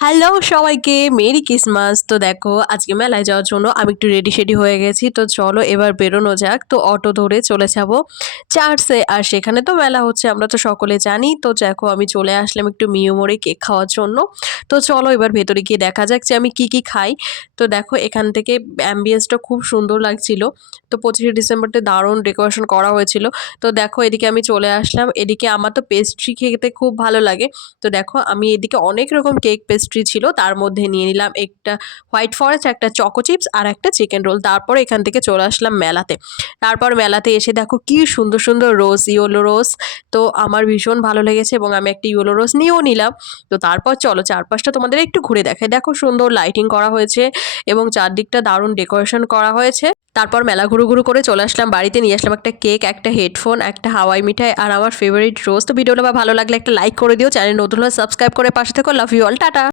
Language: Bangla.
হ্যালো সবাইকে মেরি ক্রিসমাস। তো দেখো আজকে মেলায় যাওয়ার জন্য আমি একটু রেডি সেডি হয়ে গেছি। তো চলো এবার বেরোনো যাক। তো অটো ধরে চলে যাব চার্চে। আর সেখানে তো মেলা হচ্ছে আমরা তো সকলে জানি। তো দেখো আমি চলে আসলাম একটু মিও মোড়ে কেক খাওয়ার জন্য। তো চলো এবার ভেতরে গিয়ে দেখা যাক যে আমি কি খাই। তো দেখো এখান থেকে অ্যাম্বিয়েন্সটা খুব সুন্দর লাগছিল। তো 25শে ডিসেম্বরটা দারুণ ডেকোরেশন করা হয়েছিল। তো দেখো এদিকে আমি চলে আসলাম। এদিকে আমার তো পেস্ট্রি খেতে খুব ভালো লাগে। তো দেখো আমি এদিকে অনেক রকম কেক পেস্ট্রি ছিল, তার মধ্যে নিয়ে নিলাম একটা হোয়াইট ফরেস্ট, একটা চকো চিপস আর একটা চিকেন রোল। তারপর এখান থেকে চলে আসলাম মেলাতে। তারপর মেলাতে এসে দেখো কি সুন্দর সুন্দর রোজ, ইয়েলো রোজ। তো আমার ভীষণ ভালো লেগেছে এবং আমি একটা ইয়েলো রোজ নিয়েও নিলাম। তো তারপর চলো চারপাশটা তোমাদের একটু ঘুরে দেখাই। দেখো সুন্দর লাইটিং করা হয়েছে এবং চারদিকটা দারুণ ডেকোরেশন করা হয়েছে। তারপর মেলা ঘুরু ঘুরু করে চলে আসলাম বাড়িতে, নিয়ে আসলাম একটা কেক, একটা হেডফোন, একটা হাওয়াই মিঠাই আর আমার ফেভারিট রোজ। তো ভিডিওটা ভালো লাগলে একটা লাইক করে দিও, চ্যানেল নতুন হলে সাবস্ক্রাইব করে পাশে থেকো। Love you all, tata.